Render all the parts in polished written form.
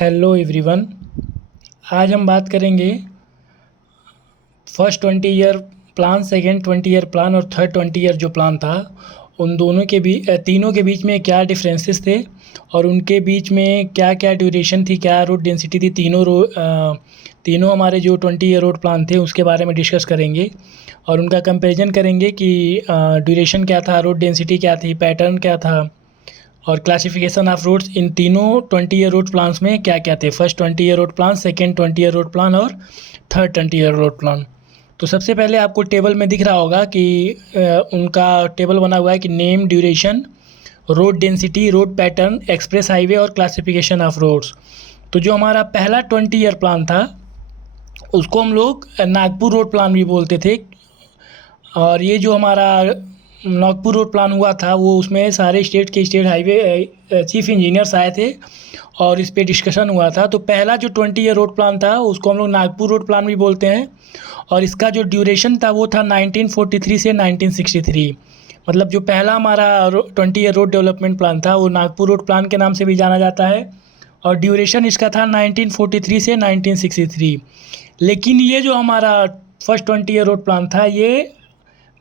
Hello everyone. आज हम बात करेंगे first 20 year plan, second 20 year plan और थर्ड 20 ईयर जो प्लान था उन दोनों के तीनों के बीच में क्या डिफरेंसेस थे और उनके बीच में क्या क्या ड्यूरेशन थी, क्या रोड डेंसिटी थी। तीनों हमारे जो 20 ईयर रोड प्लान थे उसके बारे में डिस्कस करेंगे और उनका कंपैरिजन करेंगे कि ड्यूरेशन क्या था, रोड डेंसिटी क्या थी, पैटर्न क्या था और क्लासिफिकेशन ऑफ रोड्स इन तीनों 20 ईयर रोड प्लान्स में क्या क्या थे। First 20 year road plan, second 20 year road plan और थर्ड 20 ईयर रोड प्लान। तो सबसे पहले आपको टेबल में दिख रहा होगा कि उनका टेबल बना हुआ है कि name, duration, road density, road pattern, express highway और क्लासिफिकेशन ऑफ रोड्स। तो जो हमारा पहला 20 ईयर प्लान था उसको हम लोग नागपुर रोड प्लान भी बोलते थे। और ये जो हमारा नागपुर रोड प्लान हुआ था वो उसमें सारे स्टेट हाईवे चीफ इंजीनियर्स आए थे और इस पे डिस्कशन हुआ था। तो पहला जो 20 ईयर रोड प्लान था उसको हम लोग नागपुर रोड प्लान भी बोलते हैं और इसका जो ड्यूरेशन था वो था 1943 से 1963। मतलब जो पहला हमारा 20 ईयर रोड डेवलपमेंट प्लान था वो नागपुर रोड प्लान के नाम से भी जाना जाता है और ड्यूरेशन इसका था 1943 से 1963। लेकिन ये जो हमारा फर्स्ट 20 ईयर रोड प्लान था ये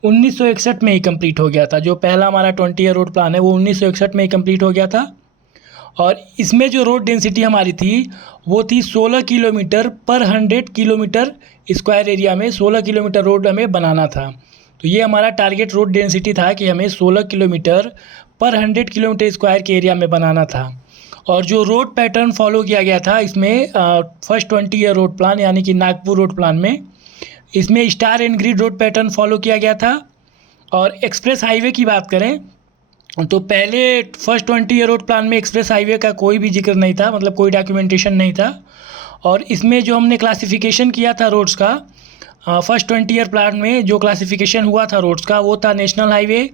1961 में ही कंप्लीट हो गया था। जो पहला हमारा 20 ईयर रोड प्लान है वो 1961 में ही कंप्लीट हो गया था और इसमें जो रोड डेंसिटी हमारी थी वो थी 16 किलोमीटर पर 100 किलोमीटर स्क्वायर एरिया में 16 किलोमीटर रोड हमें बनाना था। तो ये हमारा टारगेट रोड डेंसिटी था कि हमें 16 किलोमीटर पर 100 किलोमीटर स्क्वायर के एरिया में बनाना था। और जो रोड पैटर्न फॉलो किया गया था इसमें फर्स्ट 20 ईयर रोड प्लान यानी कि नागपुर रोड प्लान में इसमें star and grid road pattern follow किया गया था। और एक्सप्रेस हाईवे की बात करें तो पहले फर्स्ट 20 ईयर रोड प्लान में एक्सप्रेस हाईवे का कोई भी जिक्र नहीं था, मतलब कोई डॉक्यूमेंटेशन नहीं था। और इसमें जो हमने क्लासिफिकेशन किया था रोड्स का फर्स्ट 20 ईयर प्लान में जो क्लासिफिकेशन हुआ था रोड्स का वो था national highway,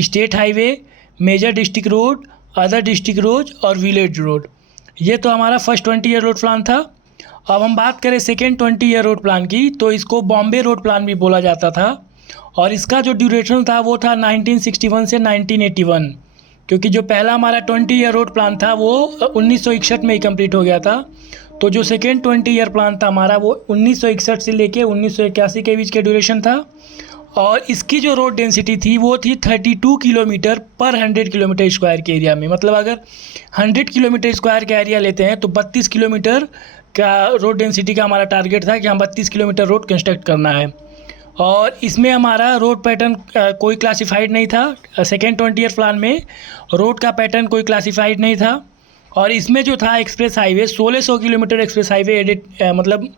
state highway, major district road, other district road और विलेज रोड। ये तो हमारा फर्स्ट 20 ईयर रोड प्लान था। अब हम बात करें सेकेंड 20 ईयर रोड प्लान की तो इसको बॉम्बे रोड प्लान भी बोला जाता था और इसका जो ड्यूरेशन था वो था 1961 से 1981। क्योंकि जो पहला हमारा 20 ईयर रोड प्लान था वो 1961 में ही कंप्लीट हो गया था। तो जो सेकेंड 20 ईयर प्लान था हमारा वो 1961 से लेके 1981 के बीच के ड्यूरेशन था और इसकी जो रोड डेंसिटी थी वो थी 32 किलोमीटर पर 100 किलोमीटर स्क्वायर के एरिया में। मतलब अगर 100 किलोमीटर स्क्वायर का एरिया लेते हैं तो 32 किलोमीटर का रोड डेंसिटी का हमारा टारगेट था कि हम 32 किलोमीटर रोड कंस्ट्रक्ट करना है। और इसमें हमारा रोड पैटर्न कोई क्लासिफाइड नहीं था। सेकेंड 20 ईयर प्लान में रोड का पैटर्न कोई क्लासिफाइड नहीं था और इसमें जो था express highway 1600 kilometre express highway मतलब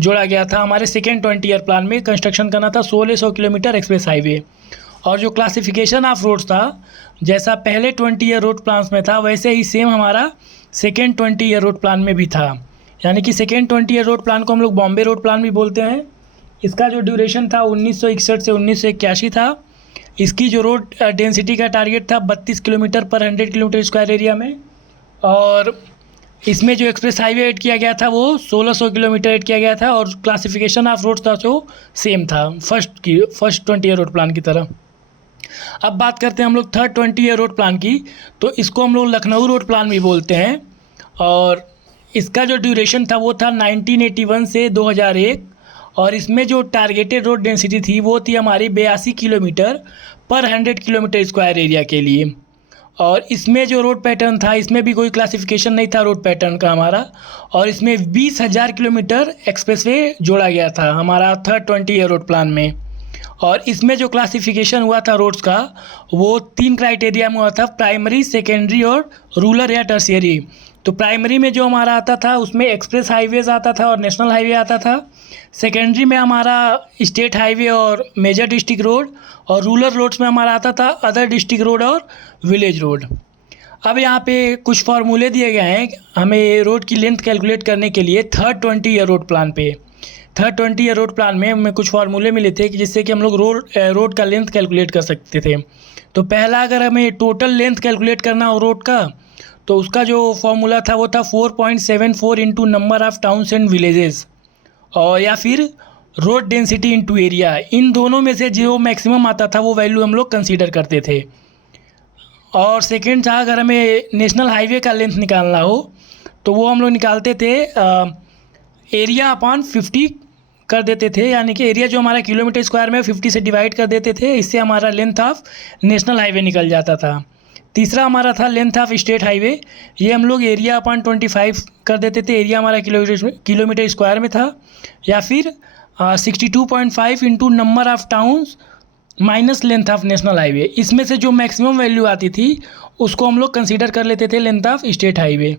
जोड़ा गया था। हमारे सेकेंड 20 ईयर प्लान में कंस्ट्रक्शन करना था 1600 किलोमीटर एक्सप्रेस हाईवे। और जो क्लासिफिकेशन ऑफ रोड्स था जैसा पहले 20 ईयर रोड प्लान्स में था वैसे ही सेम हमारा सेकेंड 20 ईयर रोड प्लान में भी था। यानी कि सेकेंड 20 ईयर रोड प्लान को हम लोग बॉम्बे रोड प्लान भी बोलते हैं। इसका जो ड्यूरेशन था 1961 से 1981 था। इसकी जो रोड डेंसिटी का टारगेट था 32 किलोमीटर पर 100 किलोमीटर स्क्वायर एरिया में। और इसमें जो एक्सप्रेस हाईवे ऐड किया गया था वो 1600 किलोमीटर ऐड किया गया था और क्लासिफिकेशन ऑफ रोड्स था जो सेम था फर्स्ट 20 ईयर रोड प्लान की तरह। अब बात करते हैं हम लोग थर्ड 20 ईयर रोड प्लान की। तो इसको हम लोग लखनऊ रोड प्लान भी बोलते हैं और इसका जो ड्यूरेशन था वो था 1981 से 2001 और इसमें जो टारगेटेड रोड डेंसिटी थी वो थी हमारी 82 किलोमीटर पर 100 किलोमीटर स्क्वायर एरिया के लिए। और इसमें जो रोड पैटर्न था इसमें भी कोई क्लासिफिकेशन नहीं था रोड पैटर्न का हमारा। और इसमें 20,000 किलोमीटर एक्सप्रेसवे जोड़ा गया था हमारा थर्ड 20 ईयर रोड प्लान में। और इसमें जो क्लासिफिकेशन हुआ था रोड्स का वो 3 क्राइटेरिया में हुआ था, प्राइमरी, सेकेंडरी और रूरल या टर्शियरी। तो प्राइमरी में जो हमारा आता था उसमें एक्सप्रेस हाईवेज आता था और नेशनल हाईवे आता था। सेकेंडरी में हमारा स्टेट हाईवे और मेजर डिस्ट्रिक्ट रोड और रूरल रोड्स में हमारा आता था अदर डिस्ट्रिक्ट रोड और विलेज रोड। अब यहाँ पे कुछ फार्मूले दिए गए हैं हमें रोड की लेंथ कैलकुलेट करने के लिए थर्ड 20 ईयर रोड प्लान पे। थर्ड 20 ईयर रोड प्लान में हमें कुछ फार्मूले मिले थे कि जिससे कि हम लोग रोड का लेंथ कैलकुलेट कर सकते थे। तो पहला अगर हमें टोटल लेंथ कैलकुलेट करना हो रोड का तो उसका जो फॉर्मूला था वो था 4.74 into number of towns and villages और या फिर रोड डेंसिटी इंटू एरिया। इन दोनों में से जो मैक्सिमम आता था वो वैल्यू हम लोग कंसीडर करते थे। और सेकेंड था अगर हमें नेशनल हाईवे का लेंथ निकालना हो तो वो हम लोग निकालते थे एरिया अपॉन 50 कर देते थे, यानी कि एरिया जो हमारा किलोमीटर स्क्वायर में 50 से डिवाइड कर देते थे, इससे हमारा लेंथ ऑफ नेशनल हाईवे निकल जाता था। तीसरा हमारा था लेंथ ऑफ स्टेट हाईवे, ये हम लोग एरिया अपॉन 25 कर देते थे, एरिया हमारा किलोमीटर स्क्वायर में था, या फिर 62.5 into number of towns minus length of national highway. इसमें से जो मैक्सिमम वैल्यू आती थी उसको हम लोग कंसीडर कर लेते थे लेंथ ऑफ स्टेट हाईवे।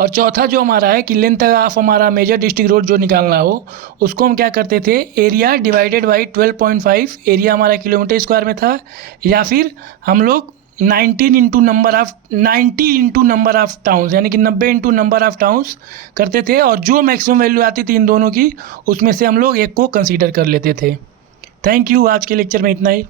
और चौथा जो हमारा है कि लेंथ ऑफ हमारा मेजर डिस्ट्रिक्ट रोड जो निकालना हो, उसको हम क्या करते थे, एरिया डिवाइडेड बाई 12.5, एरिया हमारा किलोमीटर स्क्वायर में था, या फिर हम लोग 90 इंटू नंबर ऑफ टाउन्स, यानी कि 90 इंटू नंबर ऑफ टाउन्स करते थे, और जो मैक्सिमम वैल्यू आती थी इन दोनों की उसमें से हम लोग एक को कंसीडर कर लेते थे। थैंक यू, आज के लेक्चर में इतना ही।